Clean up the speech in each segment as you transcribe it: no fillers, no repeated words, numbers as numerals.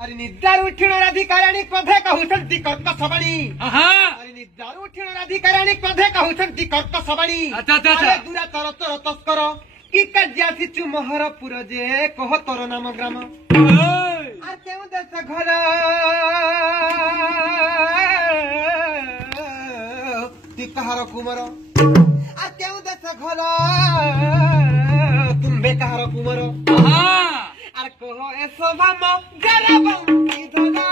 अरे निद्रार उठिण राधिकाराणी क्रोधे कहउछंती कर्कशवाणी। अरे निद्रार उठिण राधिकाराणी क्रोधे कहउछंती कर्कशवाणी। अरे दूरा तर तर तस्कर कि କାର୍ଯ୍ୟାସିଛୁ ମହରପୁର ଯେ କହ ତୋର ନାମ ଗ୍ରାମ। আর କେଉଁ ଦେଶ ଘର ତୁ କାହାର କୁମର। আর କେଉଁ ଦେଶ ଘର ତୁମ୍ଭେ କାହାର କୁମର। আর কহ এসবা মগরা বংশী ধরা।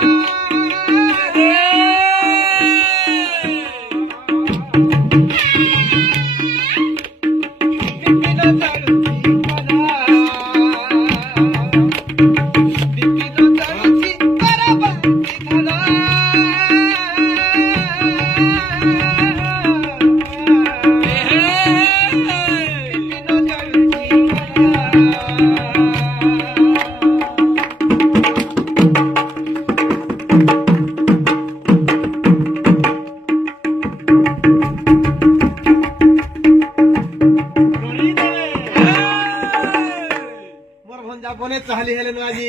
बने चाहली हेले नवाजी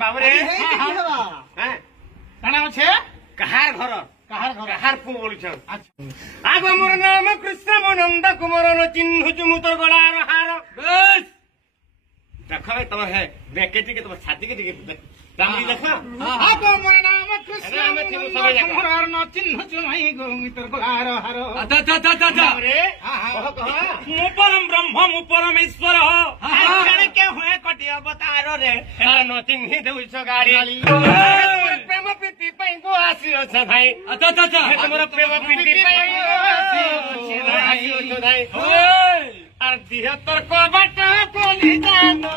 बाबू रे काना छे कहार घर कहार पु बोलछन। आगो मोर नाम कृष्ण मनंद कुमार न चिन्ह चुमुत गलार हार। बस देखो तब है बेकेटी के तब छाती के दामी देखो। आगो मोर नाम कृष्ण मनंद कुमार न चिन्ह चुमई गोमित गलार हार। बाबू रे मु परम ब्रह्म मु परमेश्वर क्षण के होए कटी अवतार रे न चिन्हि देउछ गाड़ी। प्रेम प्रीति पई गो आसियो छ भाई। मोर प्रेम प्रीति पई आसियो छ भाई। आर 73 को बाटा कोली जानो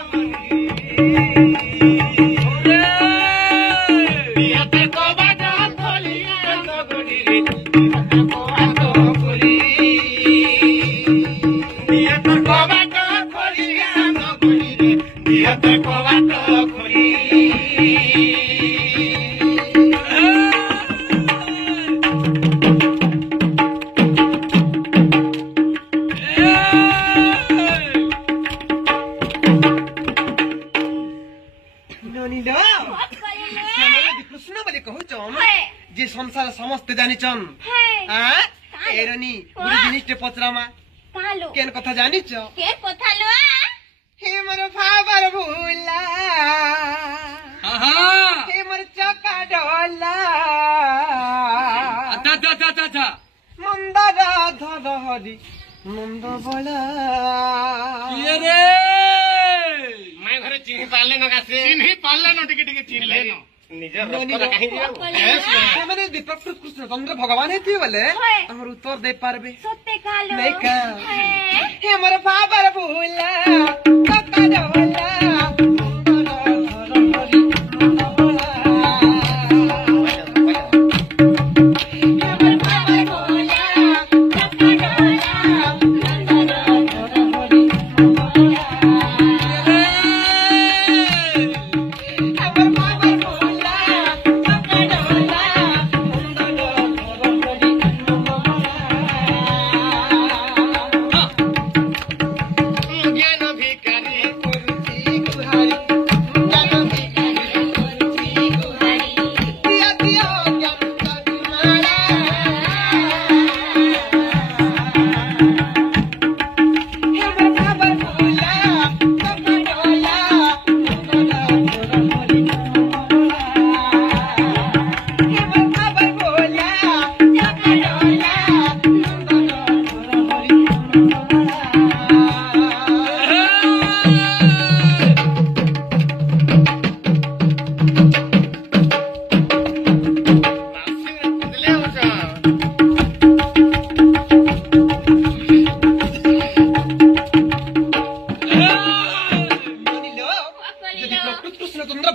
जे संसार समस्त जानिचन एरनी गुरु जिनिष्टे पचरामा केन कथा जानिच के कथा लो हे मोर फाबर भूला हे मोर चका डोला मंद राधा हरि मंद बड़ा ये रे मैं घरे चिन्हि पाले न गासे चिन्हि पाले न टिके टिके चिन्हले न निजर रक्त काहे दियो मैंने दीपक कृष्ण चंद्र भगवान है थी बोले हमर उत्तर दे पारबे सत्य कालो नहीं का हे मोर फाबर भूला चका डोला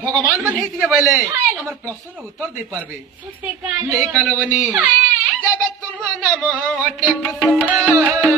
भगवान मन हेतिबे बोले हमर प्रश्न उत्तर दे पारबे सत्य कालो नहीं कालो बनी जब तुम नाम अटे कृष्ण